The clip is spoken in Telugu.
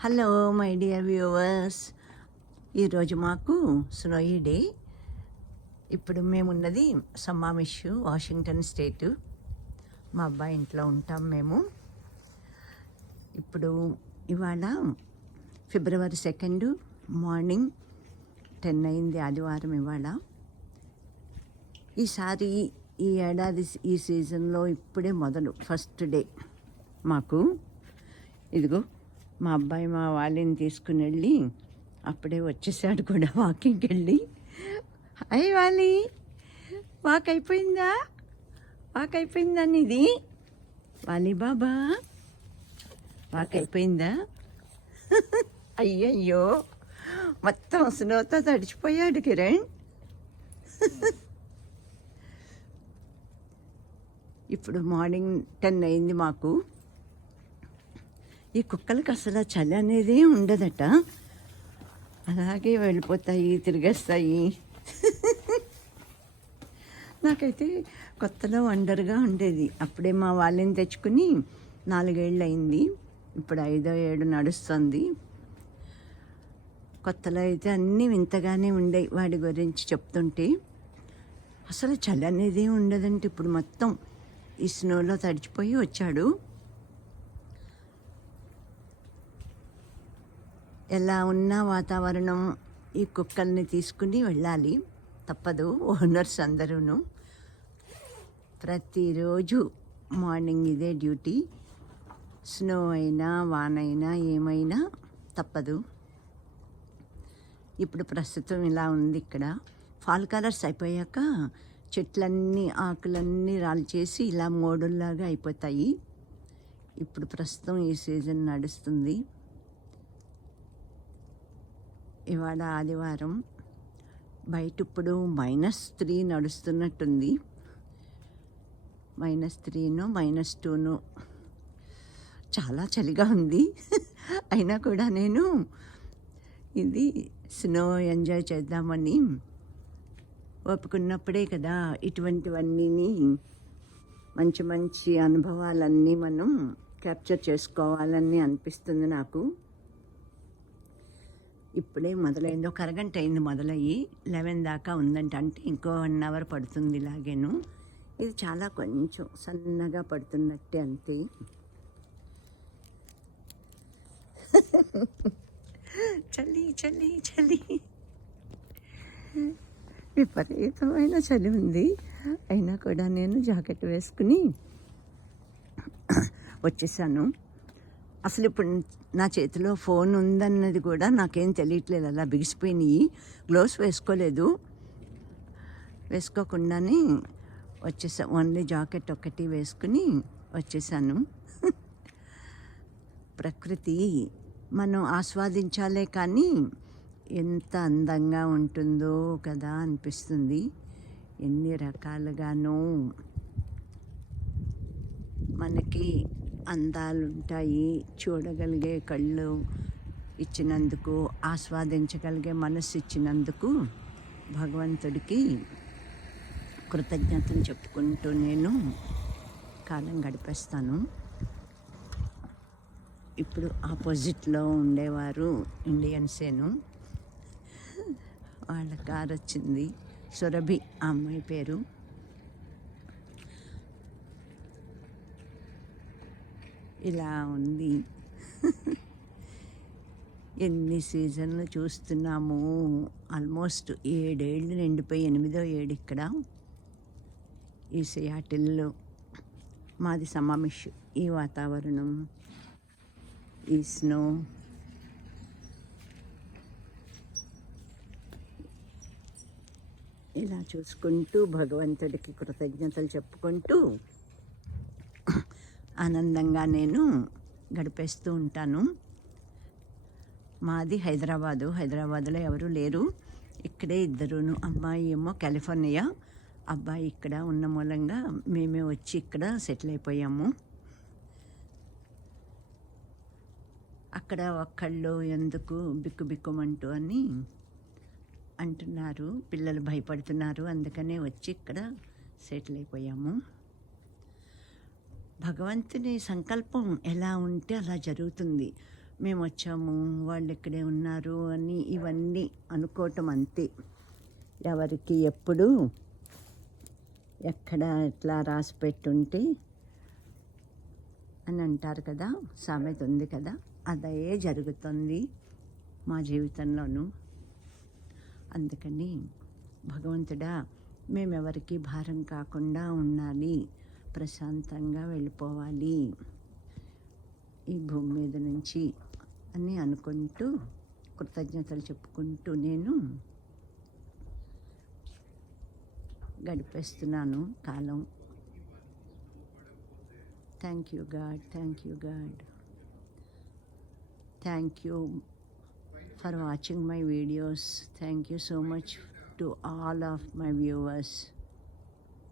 హలో మై డియర్ వ్యూవర్స్ ఈరోజు మాకు స్నోయి డే. ఇప్పుడు మేమున్నది సమ్మామిష్ వాషింగ్టన్ స్టేటు. మా అబ్బాయి ఇంట్లో ఉంటాం మేము. ఇప్పుడు ఇవాళ ఫిబ్రవరి సెకండ్ మార్నింగ్ టెన్ అయింది ఆదివారం ఇవాళ. ఈసారి ఈ ఏడాది ఈ సీజన్లో ఇప్పుడే మొదలు ఫస్ట్ డే మాకు. ఇదిగో మా అబ్బాయి మా వాళ్ళని తీసుకుని వెళ్ళి అప్పుడే వచ్చేసాడు కూడా వాకింగ్కి వెళ్ళి. అయ్యి వాలి వాక్ అయిపోయిందా? వాక్ అయిపోయిందా ఇది వాలి బాబా వాక్ అయిపోయిందా? అయ్యయ్యో మొత్తం స్నోతో తడిచిపోయాడు కిరణ్. ఇప్పుడు మార్నింగ్ టెన్ అయింది మాకు. ఈ కుక్కలకి అసలు చలి అనేది ఉండదట. అలాగే వెళ్ళిపోతాయి తిరిగేస్తాయి. నాకైతే కొత్తలో వండర్గా ఉండేది. అప్పుడే మా వాళ్ళని తెచ్చుకుని నాలుగేళ్ళు అయింది ఇప్పుడు ఐదో ఏడు నడుస్తుంది. కొత్తలో అయితే అన్నీ వింతగానే ఉండేవి వాడి గురించి చెప్తుంటే. అసలు చలి అనేది ఉండదంటే. ఇప్పుడు మొత్తం ఈ స్నోలో తడిచిపోయి వచ్చాడు. ఎలా ఉన్న వాతావరణం ఈ కుక్కల్ని తీసుకుని వెళ్ళాలి? తప్పదు ఓనర్స్ అందరూను. ప్రతిరోజు మార్నింగ్ ఇదే డ్యూటీ. స్నో అయినా వానైనా ఏమైనా తప్పదు. ఇప్పుడు ప్రస్తుతం ఇలా ఉంది ఇక్కడ. ఫాల్ కలర్స్ అయిపోయాక చెట్లన్నీ ఆకులన్నీ రాల్చేసి ఇలా మోడుల్లాగా అయిపోతాయి. ఇప్పుడు ప్రస్తుతం ఈ సీజన్ నడుస్తుంది. ఇవాళ ఆదివారం బయట ఇప్పుడు మైనస్ త్రీ నడుస్తున్నట్టుంది. మైనస్ త్రీను మైనస్ టూను చాలా చలిగా ఉంది. అయినా కూడా నేను ఇది స్నో ఎంజాయ్ చేద్దామని ఒప్పుకున్నప్పుడే కదా ఇటువంటివన్నీ మంచి మంచి అనుభవాలన్నీ మనం క్యాప్చర్ చేసుకోవాలని అనిపిస్తుంది నాకు. ఇప్పుడే మొదలైంది. ఒక అరగంట అయింది మొదలయ్యి. లెవెన్ దాకా ఉందంట. అంటే ఇంకో వన్ అవర్ పడుతుంది ఇలాగేను. ఇది చాలా కొంచెం సన్నగా పడుతున్నట్టే అంతే. చలి చలి చలి. విపరీతమైన చలి ఉంది. అయినా కూడా నేను జాకెట్ వేసుకుని వచ్చేసాను. అసలు ఇప్పుడు నా చేతిలో ఫోన్ ఉందన్నది కూడా నాకేం తెలియట్లేదు. అలా బిగిసిపోయినాయి. గ్లోవ్స్ వేసుకోలేదు. వేసుకోకుండానే వచ్చేసా ఓన్లీ జాకెట్ ఒకటి వేసుకుని వచ్చేసాను. ప్రకృతి మనం ఆస్వాదించాలే కానీ ఎంత అందంగా ఉంటుందో కదా అనిపిస్తుంది. ఎన్ని రకాలుగానో మనకి అందాలు ఉంటాయి చూడగలిగే కళ్ళు ఇచ్చినందుకు ఆస్వాదించగలిగే మనస్సు ఇచ్చినందుకు భగవంతుడికి కృతజ్ఞతలు చెప్పుకుంటూ నేను కాలం గడిపేస్తాను. ఇప్పుడు ఆపోజిట్లో ఉండేవారు ఇండియన్సేను. వాళ్ళ కారు వచ్చింది సురభి ఆ అమ్మాయి పేరు. ఇలా ఉంది. ఎన్ని సీజన్లు చూస్తున్నాము? ఆల్మోస్ట్ ఏడేళ్ళు నిండిపోయి ఎనిమిదో ఏడు ఇక్కడ ఈ సియాటిల్లో మాది సమామిష్ ఈ వాతావరణం ఈ స్నో. ఇలా చూసుకుంటూ భగవంతుడికి కృతజ్ఞతలు చెప్పుకుంటూ ఆనందంగా నేను గడిపేస్తూ ఉంటాను. మాది హైదరాబాదు. హైదరాబాద్లో ఎవరు లేరు. ఇక్కడే ఇద్దరును అమ్మాయి ఏమో కాలిఫోర్నియా అబ్బాయి ఇక్కడ ఉన్న మూలంగా మేమే వచ్చి ఇక్కడ సెటిల్ అయిపోయాము. అక్కడ ఒక్కళ్ళు ఎందుకు బిక్కు బిక్కుమంటూ అని అంటున్నారు. పిల్లలు భయపడుతున్నారు. అందుకనే వచ్చి ఇక్కడ సెటిల్ అయిపోయాము. భగవంతుని సంకల్పం ఎలా ఉంటే అలా జరుగుతుంది. మేము వచ్చాము వాళ్ళు ఇక్కడే ఉన్నారు అని ఇవన్నీ అనుకోవటం అంతే. ఎవరికి ఎప్పుడు ఎక్కడ ఎట్లా రాసి పెట్టుంటే అని అంటారు కదా సామెత ఉంది కదా అదే జరుగుతుంది మా జీవితంలోనూ. అందుకని భగవంతుడా మేమెవరికి భారం కాకుండా ఉండాలి. ప్రశాంతంగా వెళ్ళిపోవాలి. ఈ భూమి మీద నుంచి అని అనుకుంటూ కృతజ్ఞతలు చెప్పుకుంటూ నేను గడిపేస్తున్నాను కాలం. Thank you god thank you god thank you for watching my videos thank you so much to all of my viewers